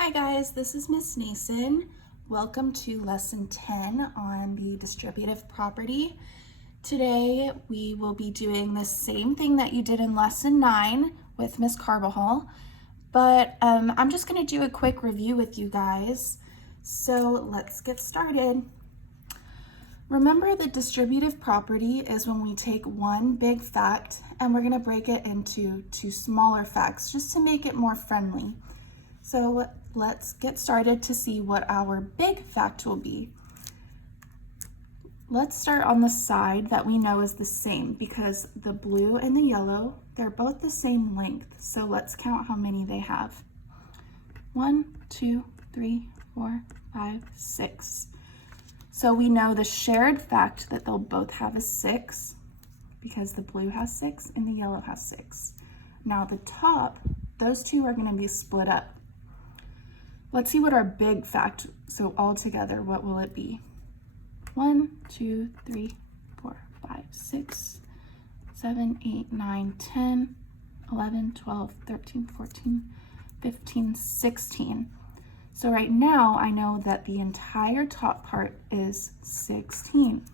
Hi guys, this is Miss Nason. Welcome to lesson 10 on the distributive property. Today we will be doing the same thing that you did in lesson 9 with Miss Carbajal, but I'm just going to do a quick review with you guys. So let's get started. Remember, the distributive property is when we take one big fact and we're going to break it into two smaller facts just to make it more friendly. So let's get started to see what our big fact will be. Let's start on the side that we know is the same because the blue and the yellow, they're both the same length. So let's count how many they have. 1, 2, 3, 4, 5, 6. So we know the shared fact that they'll both have is 6 because the blue has 6 and the yellow has 6. Now the top, those two are going to be split up. Let's see what our big fact, so all together, what will it be? 1, 2, 3, 4, 5, 6, 7, 8, 9, 10, 11, 12, 13, 14, 15, 16. So right now I know that the entire top part is 16.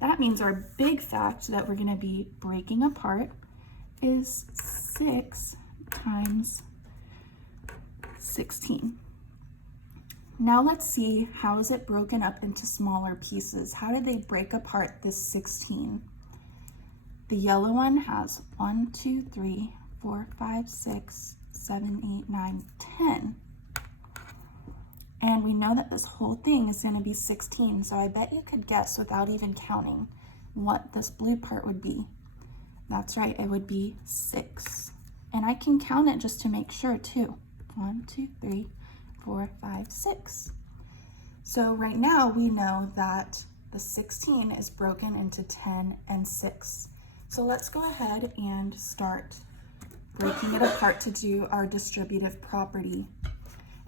That means our big fact that we're going to be breaking apart is 6 times 16. Now let's see, how is it broken up into smaller pieces? How did they break apart this 16? The yellow one has 1, 2, 3, 4, 5, 6, 7, 8, 9, 10. And we know that this whole thing is going to be 16, so I bet you could guess without even counting what this blue part would be. That's right, it would be 6. And I can count it just to make sure too. 1, 2, 3, 4, 5, 6. So right now we know that the 16 is broken into 10 and 6. So let's go ahead and start breaking it apart to do our distributive property.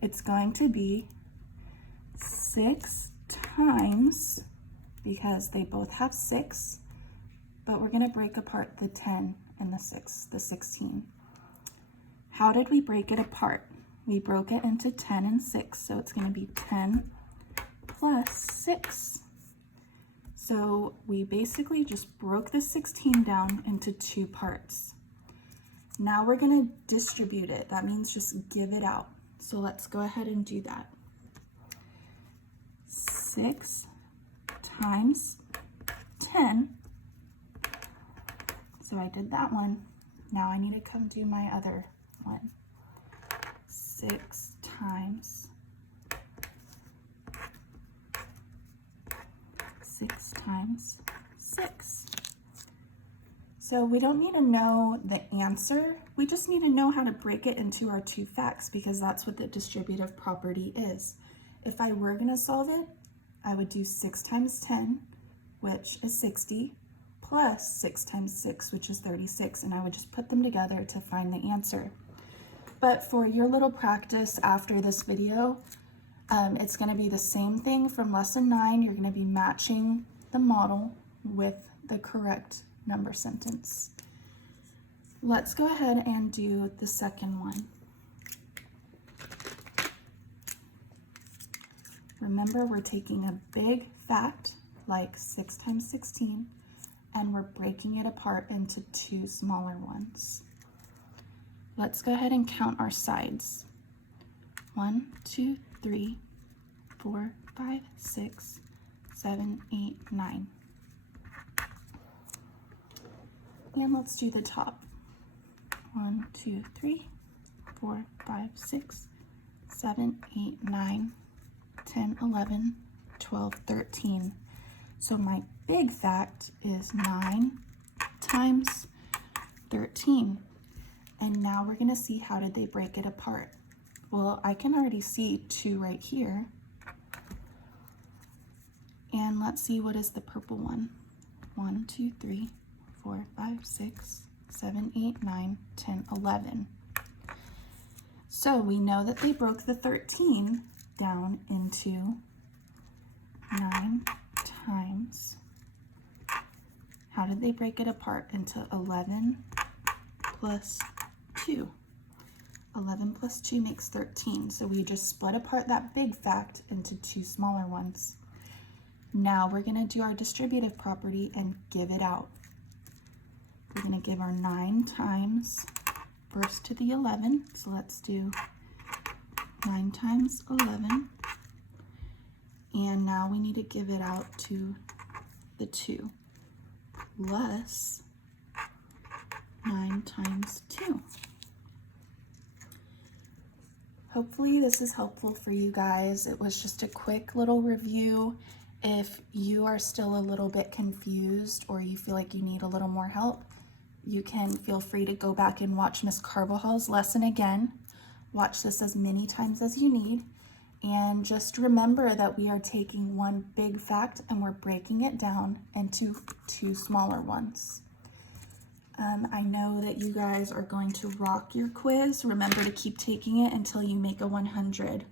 It's going to be 6 times, because they both have 6, but we're going to break apart the 10 and the 6, the 16. How did we break it apart? We broke it into 10 and 6, so it's going to be 10 plus 6. So we basically just broke the 16 down into two parts. Now we're going to distribute it. That means just give it out. So let's go ahead and do that. 6 times 10. So I did that one. Now I need to come do my other one. 6 times 6 times 6. So we don't need to know the answer. We just need to know how to break it into our two facts because that's what the distributive property is. If I were going to solve it, I would do 6 times 10, which is 60, plus 6 times 6, which is 36, and I would just put them together to find the answer. But for your little practice after this video, it's going to be the same thing from lesson 9. You're going to be matching the model with the correct number sentence. Let's go ahead and do the second one. Remember, we're taking a big fact like 6 times 16 and we're breaking it apart into two smaller ones. Let's go ahead and count our sides. 1, 2, 3, 4, 5, 6, 7, 8, 9. And let's do the top. 1, 2, 3, 4, 5, 6, 7, 8, 9, 10, 11, 12, 13. So my big fact is 9 times 13. And now we're going to see how did they break it apart. Well, I can already see 2 right here. And let's see, what is the purple one? 1, 2, 3, 4, 5, 6, 7, 8, 9, 10, 11. So we know that they broke the 13 down into 9 times. How did they break it apart? Into 11 plus 2. 11 plus 2 makes 13. So we just split apart that big fact into 2 smaller ones. Now we're going to do our distributive property and give it out. We're going to give our 9 times first to the 11. So let's do 9 times 11. And now we need to give it out to the 2 plus 9 times 2. Hopefully this is helpful for you guys. It was just a quick little review. If you are still a little bit confused or you feel like you need a little more help, you can feel free to go back and watch Miss Carvajal's lesson again. Watch this as many times as you need. And just remember that we are taking one big fact and we're breaking it down into 2 smaller ones. I know that you guys are going to rock your quiz. Remember to keep taking it until you make a 100.